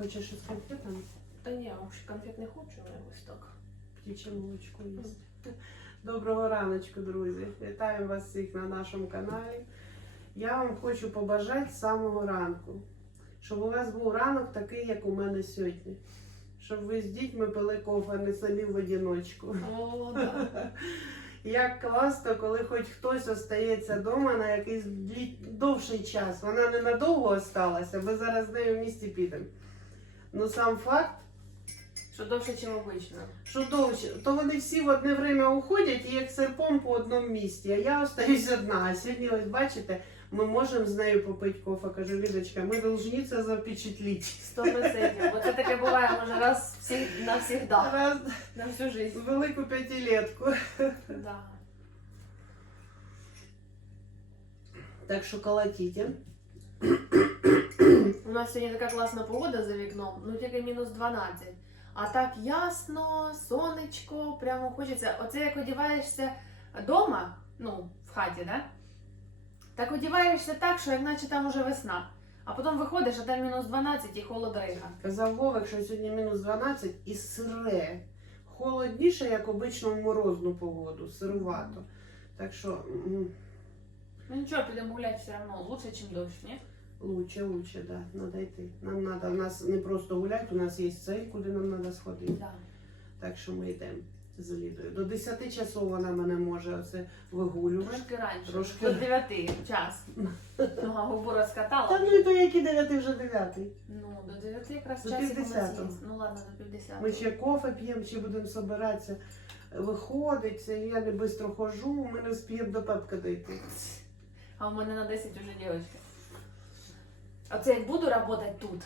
Хочеш щось конфетами? Та ні, я конфет не хочу, але ось так. Птіче молочко їсть. Доброго раночку, друзі! Вітаю вас всіх на нашому каналі. Я вам хочу побажати з самого ранку, щоб у вас був ранок такий, як у мене сьогодні. Щоб ви з дітьми пили кофе, не самі в одіночку. О, да. Як класно, коли хоч хтось остається вдома на якийсь довший час. Вона ненадовго осталася, ми зараз з нею в місті підемо. Ну сам факт, Що довше, ніж обично. що довше, то вони всі в одне время уходять і як серпом по одному місці. А я остаюсь одна. А сьогодні, ось бачите, ми можемо з нею попити кофе. Кажу, Лідочка, ми повинні це запечатліти. Сто процентів. Оце таке буває, може, раз всі, навсігда. Раз На всю життя. велику п'ятилетку. Да. Так що колотіть. У нас сьогодні така класна погода за вікном, ну тільки мінус 12. А так ясно, сонечко, прямо хочеться. Оце як одягаєшся вдома, ну, в хаті, да? Так одягаєшся так, що як наче там уже весна. А потім виходиш, а там мінус 12 і холодрига. Казав Вовик, що сьогодні мінус 12 і сире. Холодніше, як обично в морозну погоду, сирувато. Так що Ну нічого, підемо гуляти все одно, лучше, ніж дощ, ні? Лучше, лучше, да, надо йти. Нам надо, у нас не просто гуляти, у нас є цель, куди нам треба сходити. Да. Так що ми йдемо з Лідою. До 10 часов вона мене може оце вигулювати. Трошки раніше, Трошки. до 9 час. Ну, а губу Та ну і то які 9 вже 9. Ну, до 9 якраз До часик у нас 50-го. є. Ну ладно, до 50. Ми ще кофе п'ємо, ще будемо збиратися. Виходить, я не швидко ходжу, ми не вспіємо до пепка дойти. А у мене на 10 уже дівчинка. Оце як буду працювати тут,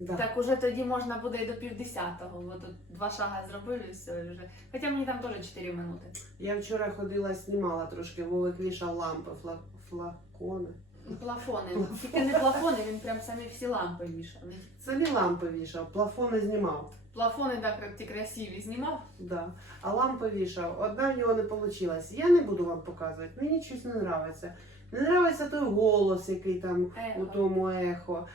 Да. так уже тоді можна буде і до півдесятого, бо тут два шага зробили і все і вже. Хоча мені там теж 4 минути. Я вчора ходила, знімала трошки, Вовик вішав лампи, фла, флакони. Плафони. Тільки не плафони, він прям самі всі лампи вішав. Самі лампи вішав, плафони знімав. Плафони так ті красиві знімав. Да. А лампи вішав. Одна в нього не вийшла. Я не буду вам показувати, мені щось не подобається. Не подобається той голос, який там у тому ехо.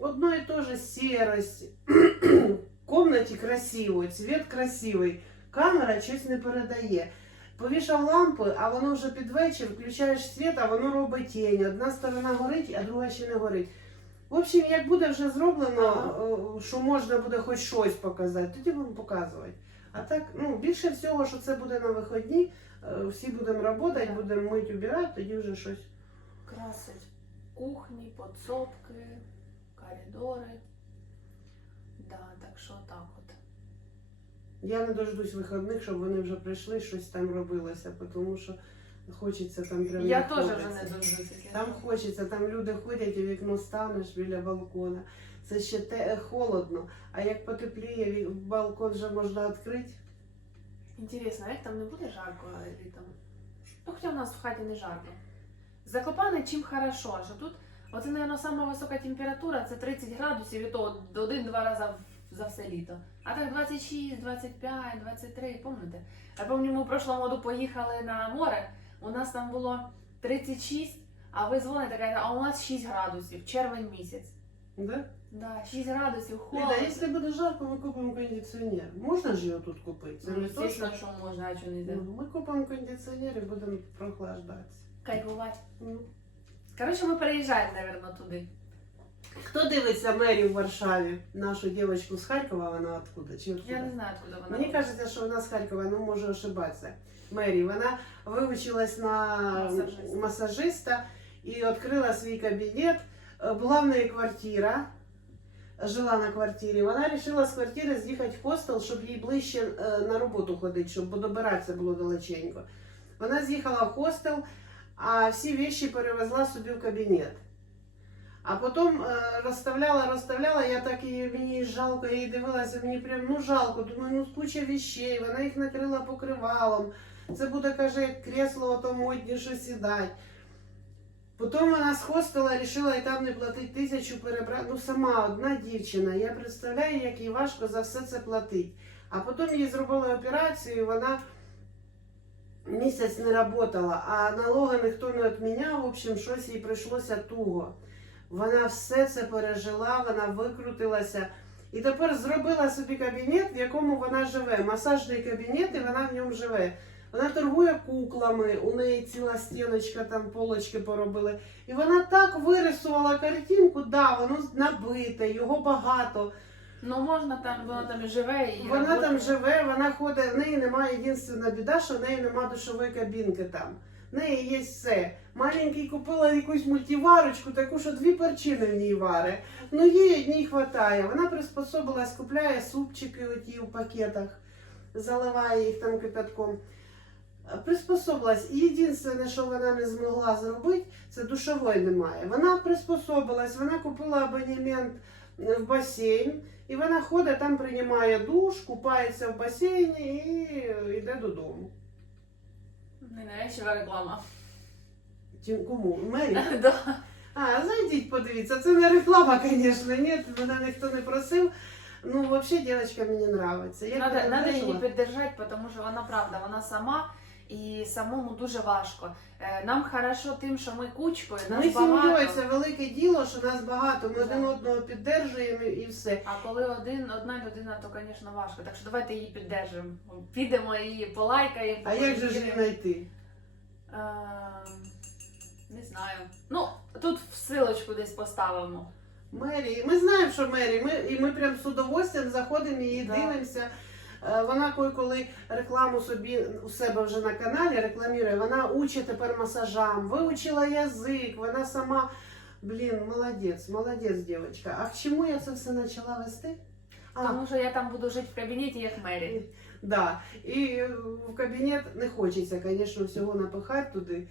Одно і те же сірость. В комнаті красиво, цвіт красивий. Камера щось не передає. Повішав лампи, а воно вже під вечір, включаєш світ, а воно робить тінь. Одна сторона горить, а друга ще не горить. В общем, як буде вже зроблено, е, що можна буде хоч щось показати, тоді будемо показувати. А так, ну, більше всього, що це буде на виходні, е, всі будемо працювати, Так. будемо мити, убирати, тоді вже щось. Красить кухні, подсобки, коридори. Да, так що так от. Я не дождусь вихідних, щоб вони вже прийшли, щось там робилося, тому що хочеться там прямо. Я теж вже не дождусь. Там хочеться, там люди ходять, і вікно станеш біля балкона. Це ще те е, холодно, а як потепліє, балкон вже можна відкрити. Інтересно, а як там не буде жарко літом? Ну, хоча в нас в хаті не жарко. Закопане чим хорошо, що тут, оце, мабуть, сама висока температура, це 30 градусів, і то один-два рази за все літо. А так 26, 25, 23, пам'ятаєте? Я пам'ятаю, ми в прошлому году поїхали на море, у нас там було 36, а ви дзвоните, кажете, а у нас 6 градусів, червень місяць. Да? Да, 6 градусів, холодно. Ліда, якщо буде жарко, ми купимо кондиціонер. Можна ж його тут купити? Це Ну, не то, що... звісно, що можна, а чого не можна. Ну, Ми купимо кондиціонер і будемо прохлаждатися. Кайфувати. Ну. Коротше, ми переїжджаємо, мабуть, туди. Хто дивиться Мері в Варшаві? Нашу дівчинку з Харкова, вона откуда? Чи Я не знаю, откуда вона. Мені кажеться, що вона з Харкова, ну може ошибатися. Мері, вона вивчилась на Масажиста. масажиста і відкрила свій кабінет. Е, Була в неї квартира, жила на квартирі. Вона вирішила з квартири з'їхати в хостел, щоб їй ближче е, на роботу ходити, щоб добиратися було далеченько. Вона з'їхала в хостел, а всі віші перевезла собі в кабінет. А потім е, розставляла, розставляла, я так її, мені жалко, я її дивилася, мені прям ну жалко, думаю, ну куча вещей, вона їх накрила покривалом. Це буде, каже, як кресло ото модні, що сідать. Потім вона з хостела вирішила і там не платити тисячу перебрати. Ну сама одна дівчина. Я представляю, як їй важко за все це платити. А потім їй зробили операцію, і вона місяць не працювала, а налоги ніхто не відміняв. В общем, щось їй прийшлося туго. Вона все це пережила, вона викрутилася. І тепер зробила собі кабінет, в якому вона живе. Масажний кабінет, і вона в ньому живе. Вона торгує куклами, у неї ціла стіночка, там полочки поробили. І вона так вирисувала картинку, да, воно набите, його багато. Ну можна там, вона там і живе і Вона там живе, вона ходить, в неї немає єдина біда, що в неї немає душової кабінки там. В неї є все. Маленький купила якусь мультиварочку, таку, що дві перчини в ній варе. Ну їй одній хватає. Вона приспособилась, купляє супчики оті у пакетах, заливає їх там кипятком. Приспособилась. І єдине, що вона не змогла зробити, це душової немає. Вона приспособилась, вона купила абонемент в басейн. І вона ходить, там приймає душ, купається в басейні і йде додому. Ненавязчива реклама. Ті- Кому? Мері? Да. А, зайдіть, подивіться. Це не реклама, звісно, ні, мене ніхто не просив. Ну, взагалі, дівчинка мені подобається. Я Надо, надо її передержала. підтримати, тому що вона правда, вона сама і самому дуже важко. Е, Нам хорошо тим, що ми кучкою, нас Ми багато. сім'єю, це велике діло, що нас багато, ми один одного підтримуємо і все. А коли один, одна людина, то, звісно, важко. Так що давайте її піддержимо. Підемо її полайкаємо. А як же ж її знайти? Ем, Не знаю. Ну, тут в силочку десь поставимо. Мері, ми знаємо, що Мері, ми, і ми прям з удовольствием заходимо і її Да. дивимося. Е, Вона коли, рекламу собі у себе вже на каналі рекламує, вона учить тепер масажам, вивчила язик, вона сама, блін, молодець, молодець, дівчинка. А к чому я це все почала вести? А, Тому що я там буду жити в кабінеті, як Мері. да. І е, в кабінет не хочеться, звісно, всього напихати туди,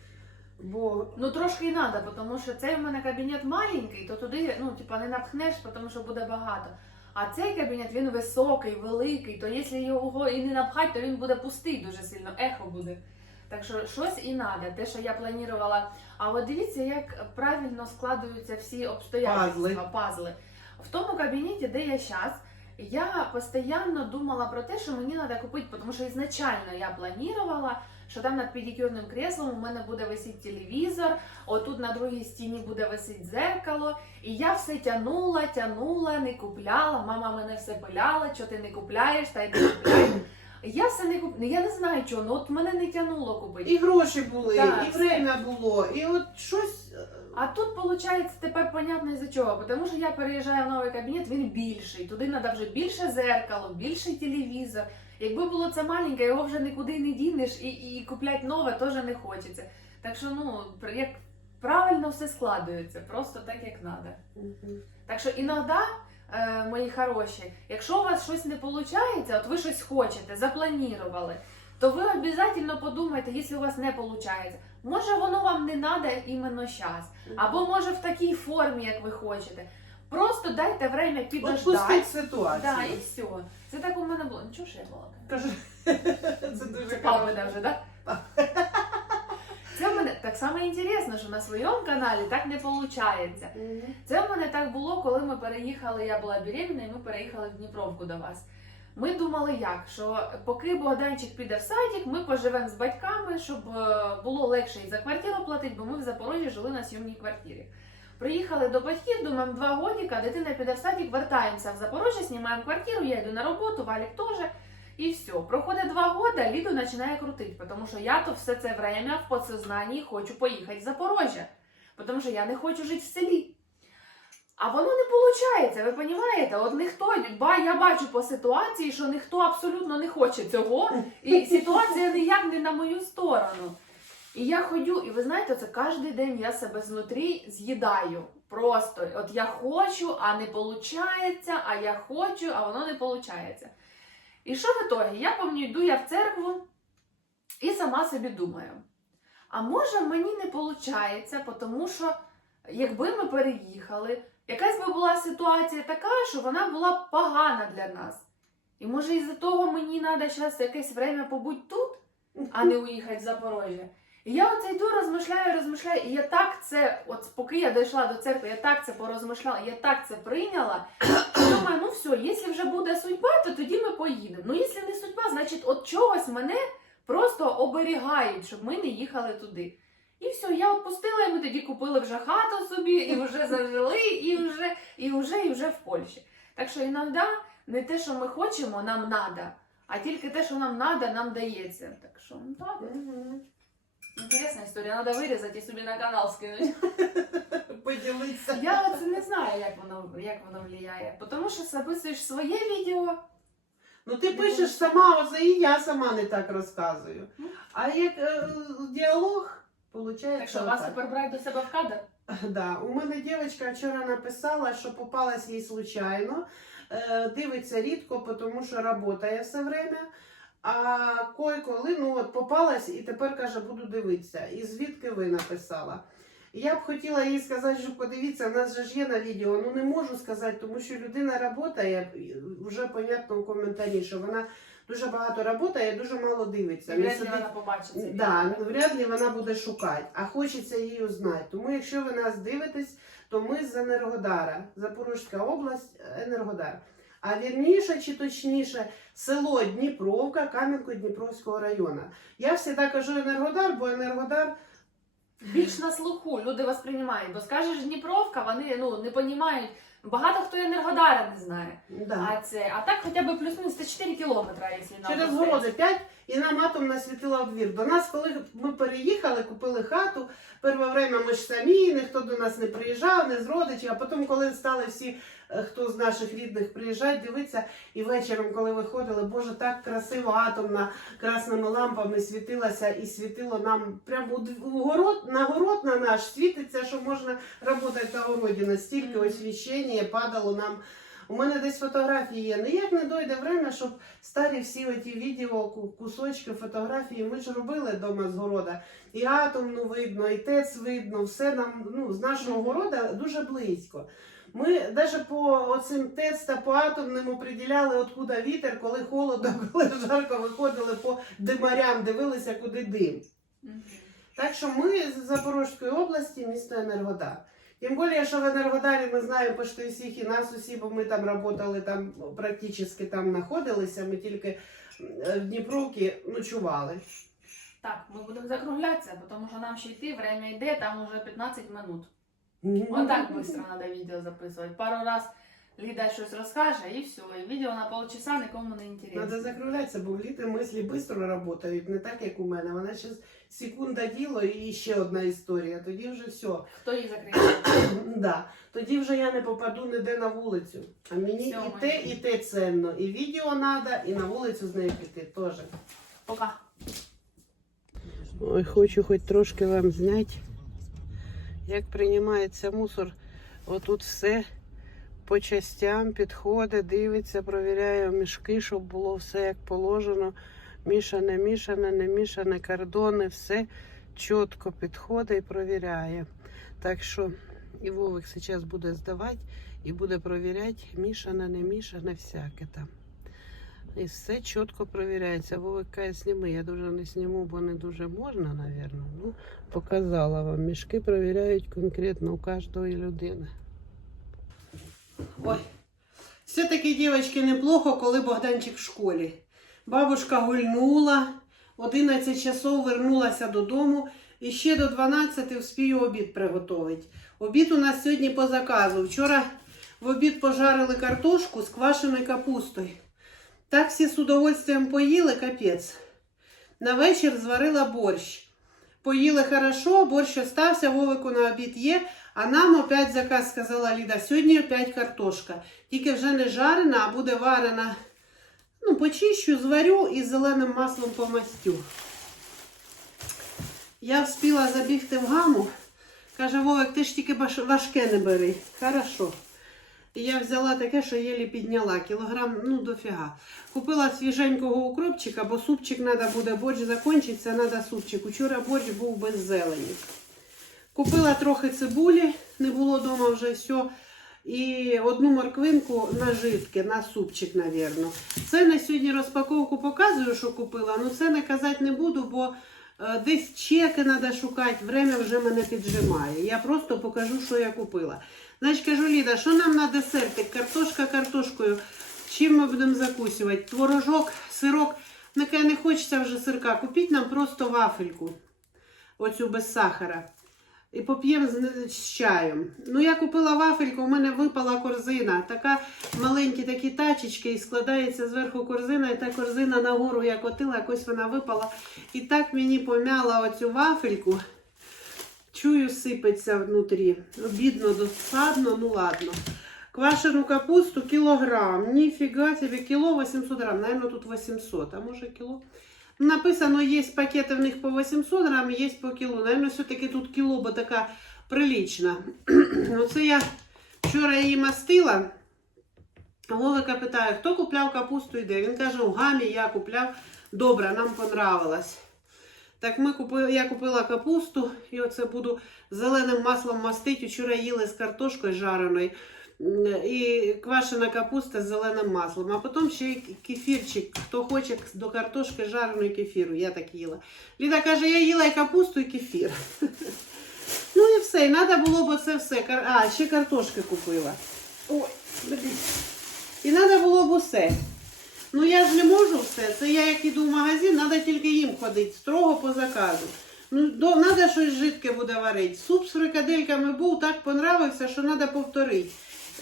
бо Ну трошки і треба, тому що цей в мене кабінет маленький, то туди ну, типа, не напхнеш, тому що буде багато. А цей кабінет він високий, великий, то якщо його і не напхати, то він буде пустий дуже сильно, ехо буде. Так що щось і треба, те, що я планувала. А от дивіться, як правильно складуються всі обстоятельства, пазли. В тому кабінеті, де я зараз, я постійно думала про те, що мені треба купити, тому що ізначально я планувала, що там над педикюрним креслом у мене буде висіти телевізор, отут на другій стіні буде висіти зеркало. І я все тянула, тянула, не купляла. Мама мене все пиляла, що ти не купляєш, та й не купляєш. Я все не куп... Я не знаю чого, ну от мене не тянуло купити. і гроші були, Так, і время було, і от щось. е, А тут виходить тепер понятно із-за чого, тому що я переїжджаю в новий кабінет, він більший. Туди треба вже більше зеркало, більший телевізор. Якби було це маленьке, його вже нікуди не дінеш і, і купляти нове теж не хочеться. Так що, ну, як правильно все складується, просто так як треба. Так що іноді, е, мої хороші, якщо у вас щось не виходить, от ви щось хочете, запланували, то ви обов'язково подумайте, якщо у вас не виходить, може воно вам не треба іменно зараз, або може в такій формі, як ви хочете. Просто дайте время підождати. Отпустить ситуацію. Да, і все. Це так у мене було. Нічого, що я балакаю. Кажу, це дуже Це хорошо. папа да? Це в мене так само інтересно, що на своєму каналі так не виходить. Це в мене так було, коли ми переїхали. Я була беременна, і ми переїхали в Дніпровку до вас. Ми думали, як що поки Богданчик піде в садик, ми поживемо з батьками, щоб е, було легше і за квартиру платити, бо ми в Запорожжі жили на сьомній квартирі. Приїхали до батьків, думаємо, два годика, дитина піде в садик, вертаємося в Запорожжя, знімаємо квартиру, я йду на роботу, Валік теж. І все. Проходить два года, Ліду починає крутити, тому що я то все це время в подсознанні хочу поїхати в Запорожжя, тому що я не хочу жити в селі. А воно не виходить, ви розумієте? От ніхто, ба, я бачу по ситуації, що ніхто абсолютно не хоче цього, і ситуація ніяк не на мою сторону. І я ходю, і ви знаєте, це кожен день я себе знутрі з'їдаю. Просто от я хочу, а не виходить, а я хочу, а воно не виходить. І що в ітогі? Я пам'ятаю, йду я в церкву і сама собі думаю: а може мені не виходить, тому що якби ми переїхали, якась би була ситуація така, що вона була погана для нас. І може із-за того мені треба зараз якесь время побути тут, а не уїхати в Запорожжя. І я оце йду, розмишляю, розмишляю, і я так це, от поки я дійшла до церкви, я так це порозмишляла, я так це прийняла. Думаю, ну все, якщо вже буде судьба, то тоді ми поїдемо. Ну, якщо не судьба, значить от чогось мене просто оберігають, щоб ми не їхали туди. І все, я відпустила, і ми тоді купили вже хату собі, і вже зажили, і вже, і вже, і вже в Польщі. Так що іноді не те, що ми хочемо, нам надо, а тільки те, що нам надо, нам дається. Так що, ну так. Інтересна історія, треба вирізати і собі на канал скинути. Поділитися. Я оце не знаю, як воно, як воно впливає. Тому що записуєш своє відео, Ну ти пишеш сама, оце і я сама не так розказую. А як е, діалог, виходить, так що вас тепер брати до себе в кадр. Да, у мене дівчинка вчора написала, що попалась їй случайно. Е, дивиться рідко, тому що працює все время. А кой-коли, ну от попалась і тепер каже, буду дивитися. І звідки ви написала? Я б хотіла їй сказати, що подивіться, у нас же ж є на відео. Ну не можу сказати, тому що людина працює, вже понятно в коментарі, що вона дуже багато працює, дуже мало дивиться. Вряд ли вона побачить це Да, відео. вряд ли вона буде шукати, а хочеться її узнати. Тому якщо ви нас дивитесь, то ми з Енергодара, Запорізька область, Енергодар. А вірніше чи точніше, село Дніпровка Кам'янко-Дніпровського району. Я завжди кажу Енергодар, бо Енергодар Більш на слуху люди вас приймають, бо скажеш Дніпровка, вони ну не розуміють. Багато хто енергодара не знає. да. А це, а так хоча б плюс-мінус це 4 кілометри, якщо на через городи 5 і нам атомна світила в двір. До нас, коли ми переїхали, купили хату, перше время ми ж самі, ніхто до нас не приїжджав, не з родичів, а потім, коли стали всі, хто з наших рідних приїжджати, дивитися, і вечором, коли виходили, боже, так красиво атомна красними лампами світилася і світило нам прямо у город, на город на наш світиться, що можна працювати на городі. Настільки освіщення падало нам. У мене десь фотографії є. Ніяк не дойде время, щоб старі всі оті відео, кусочки фотографії. Ми ж робили вдома з города. І атомну видно, і ТЕЦ видно, все нам ну, з нашого города дуже близько. Ми навіть по оцим ТЕЦ та по атомним оприділяли, откуда вітер, коли холодно, коли жарко виходили по димарям, дивилися, куди дим. Так що ми з Запорізької області, місто Енергодар. Тим більше, що в Енергодарі ми знаємо почти всіх і нас усі, бо ми там працювали, там практично там знаходилися, ми тільки е, в Дніпровці ночували. Так, ми будемо закруглятися, тому що нам ще йти, время йде, там уже 15 минут. Отак швидко треба відео записувати. Пару раз Ліда щось розкаже і все. І відео на полчаса нікому не Треба інтересно. закруглятися, бо в літи мислі швидко працюють, не так, як у мене. Вона ще секунда діло і ще одна історія. Тоді вже все. Хто її закриє? Да. Тоді вже я не попаду ніде на вулицю. А мені Всьо, і те, і те ценно. І відео треба, і на вулицю з нею піти теж. Пока. Ой, хочу хоч трошки вам зняти, як приймається мусор. Отут все по частям підходить, дивиться, провіряє мішки, щоб було все як положено. Мішане, мішане, не мішане, кордони, все чітко підходить і провіряє. Так що і Вовик зараз буде здавати і буде провіряти, мішане, не мішане, всяке там. І все чітко перевіряється. Вовик каже, сніми. Я дуже не сніму, бо не дуже можна, напевно. Ну, показала вам. Мішки перевіряють конкретно у кожної людини. Ой, все-таки, дівчатки, неплохо, коли Богданчик в школі. Бабушка гульнула, 11 часов вернулася додому і ще до 12 вспію обід приготувати. Обід у нас сьогодні по заказу. Вчора в обід пожарили картошку з квашеною капустою. Так всі з удовольствием поїли, капець. На вечір зварила борщ. Поїли хорошо, борщ остався, Вовику на обід є, а нам опять заказ сказала Ліда. Сьогодні опять картошка. Тільки вже не жарена, а буде варена. Ну, почищу, зварю і зеленим маслом помастю. Я вспіла забігти в гаму. Каже, Вовик, ти ж тільки важке не бери. Хорошо. І я взяла таке, що єлі підняла. Кілограм, ну, дофіга. Купила свіженького укропчика, бо супчик треба буде, борщ закінчиться, треба супчик. Учора борщ був без зелені. Купила трохи цибулі, не було вдома вже все. І одну морквинку на житки, на супчик, навірно. Це на сьогодні розпаковку показую, що купила. Ну це не казати не буду, бо е, десь чеки треба шукати, время вже мене піджимає. Я просто покажу, що я купила. Значить, кажу, Ліда, що нам на десертик? Картошка картошкою. Чим ми будемо закусувати? Творожок, сирок. Нехай не хочеться вже сирка. Купіть нам просто вафельку. оцю без сахара. І поп'ємо з, з чаєм. Ну, я купила вафельку, у мене випала корзина. Така маленькі такі тачечки, і складається зверху корзина, і та корзина нагору я котила, якось вона випала. І так мені помяла оцю вафельку. Чую, сипеться внутрі. Обідно, досадно, ну ладно. Квашену капусту кілограм. Ніфіга себе, кіло 800 грам. Наверное, тут 800, а може кіло. Написано, є пакети в них по 800 грам, є по кілу. Наверное, все-таки тут кіло, бо така прилічна. Оце я вчора її мастила. Вовика питає, хто купляв капусту і де? Він каже, у гамі я купляв. Добре, нам понравилось. Так ми купили, я купила капусту і оце буду зеленим маслом мастити. Вчора їли з картошкою жареною і квашена капуста з зеленим маслом. А потім ще й кефірчик. Хто хоче до картошки жареної кефіру. Я так їла. Ліда каже, я їла і капусту, і кефір. Ну і все. І треба було б це все. А, ще картошки купила. Ой. І треба було б усе. Ну я ж не можу все. Це я як іду в магазин, треба тільки їм ходити, строго по заказу. Ну, треба щось жидке буде варити. Суп з фрикадельками був, так понравився, що треба повторити.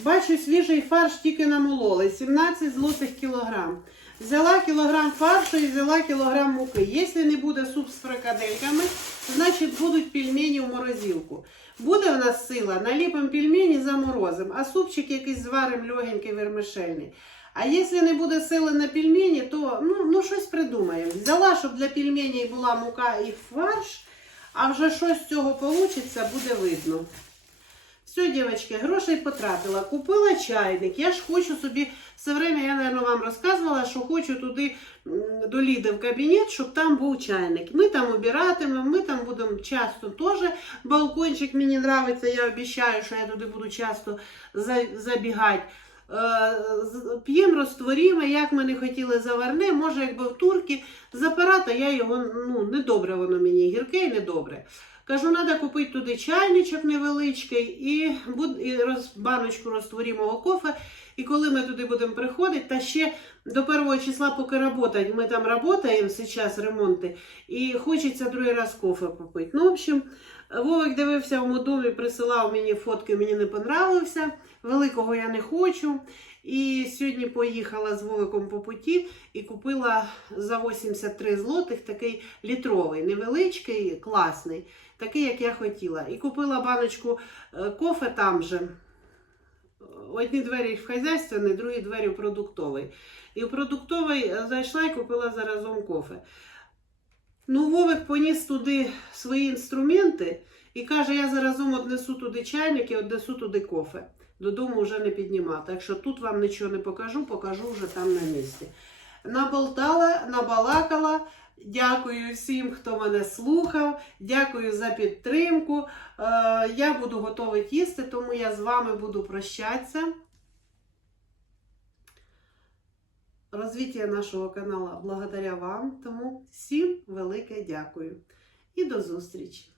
Бачу, свіжий фарш тільки намололи, 17 злотих кілограм. Взяла кілограм фаршу і взяла кілограм муки. Якщо не буде суп з фрикадельками, значить будуть пельмені в морозилку. Буде в нас сила, наліпимо пельмені, заморозимо, а супчик якийсь зваримо легенький вермишельний. А якщо не буде сили на пельмені, то ну, ну щось придумаємо. Взяла, щоб для пельменей була мука і фарш, а вже щось з цього вийде, буде видно. Все, дівчатки, грошей потратила. Купила чайник. Я ж хочу собі все время, я, наверное, вам розказувала, що хочу туди до Ліди в кабінет, щоб там був чайник. Ми там обиратимемо, ми там будемо часто теж. Балкончик мені подобається, я обіцяю, що я туди буду часто забігати. Е, П'ємо розтворіме, як ми не хотіли заварне, може, якби в турки з апарата я його ну, недобре воно мені, гірке і недобре. Кажу, треба купити туди чайничок невеличкий і, і роз, баночку розтворімого кофе. І коли ми туди будемо приходити, та ще до першого числа, поки працюють, ми там працюємо зараз ремонти, і хочеться другий раз кофе попити. Ну, в общем, Вовик дивився в домі, присилав мені фотки, мені не понравився. Великого я не хочу. І сьогодні поїхала з Вовиком по путі і купила за 83 злотих такий літровий, невеличкий, класний, такий, як я хотіла. І купила баночку е, кофе там же. Одні двері в хазяйственний, другі двері в продуктовий. І в продуктовий е, зайшла і купила заразом кофе. Ну, Вовик поніс туди свої інструменти і каже: я заразом однесу туди чайник і однесу туди кофе. Додому вже не піднімав. Так що тут вам нічого не покажу, покажу вже там на місці. Наболтала, набалакала. Дякую всім, хто мене слухав. Дякую за підтримку. Е, я буду готувати їсти, тому я з вами буду прощатися. Розвиття нашого каналу благодаря вам. Тому всім велике дякую. І до зустрічі!